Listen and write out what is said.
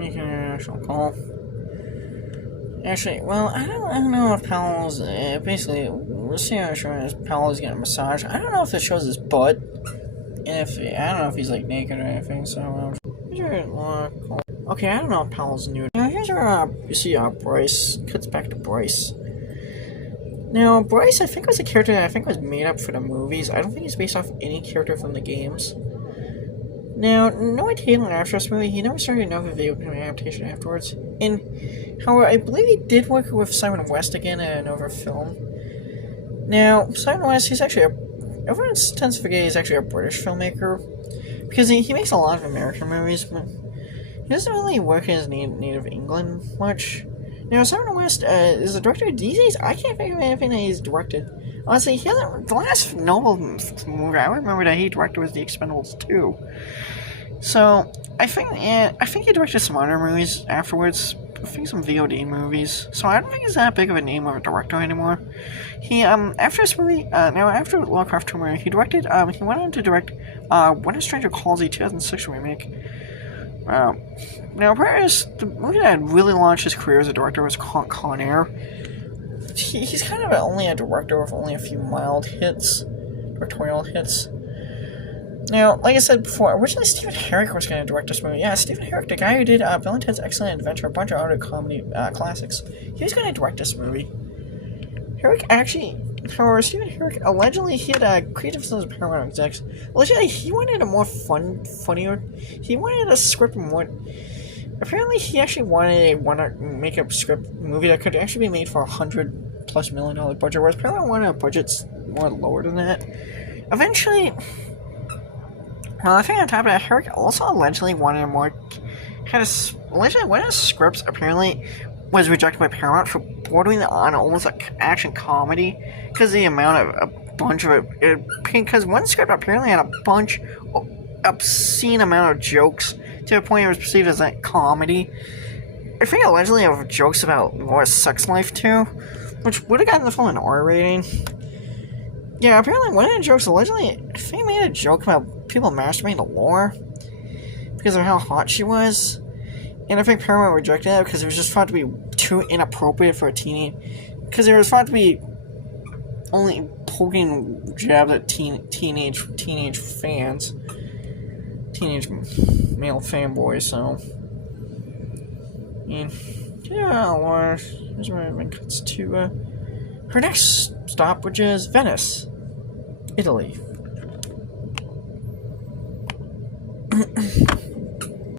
Make an actual call. Actually, well, I don't know if Powell's, basically, we'll see how sure Powell's getting a massage. I don't know if it shows his butt, and I don't know if he's, like, naked or anything, so, okay, I don't know if Powell's nude. Now, here's where, you see, Bryce, cuts back to Bryce. Now, Bryce, I think, was a character that I think was made up for the movies. I don't think he's based off any character from the games. Now, no idea after this movie, he never started another video game adaptation afterwards. And, however, I believe he did work with Simon West again in another film. Now, Simon West, he's actually everyone tends to forget he's actually a British filmmaker. Because he makes a lot of American movies, but he doesn't really work in his native England much. Now, Simon West is a director these days. I can't think of anything that he's directed. Honestly, he hasn't. The last Noble movie I remember that he directed was The Expendables 2. So I think he directed some other movies afterwards. I think some VOD movies. So I don't think he's that big of a name of a director anymore. He after this movie, after Lara Croft 2 movie, he directed. He went on to direct When a Stranger Calls, a 2006 remake. Now, prior to the movie that really launched his career as a director was Con Air. He's kind of only a director with only a few mild hits, directorial hits. Now, like I said before, originally Stephen Herrick was going to direct this movie. Yeah, Stephen Herrick, the guy who did Bill and Ted's Excellent Adventure, a bunch of other comedy classics, he was going to direct this movie. Herrick actually, however, Stephen Herrick, allegedly, he had creative sons of Paramount execs. Allegedly, he wanted a more funnier, he wanted a script more. Apparently, he actually wanted to make a script movie that could actually be made for $100+ million budget, whereas Paramount wanted a budget more lower than that. Eventually, I think on top of that, Herrick also allegedly wanted a more allegedly one of his scripts apparently was rejected by Paramount for bordering on almost like action comedy because the amount of a bunch of it because one script apparently had a bunch of obscene amount of jokes to the point it was perceived as like comedy. I think allegedly of jokes about Laura's sex life too, which would have gotten the film an R rating. Yeah, apparently one of the jokes allegedly, I think made a joke about people masturbating to Laura because of how hot she was. And I think Paramount rejected that because it was just thought to be too inappropriate for a teenage. Because it was thought to be only poking jabs at teenage fans, teenage male fanboys. So, yeah, Laura. Here's where it cuts to her next stop, which is Venice, Italy.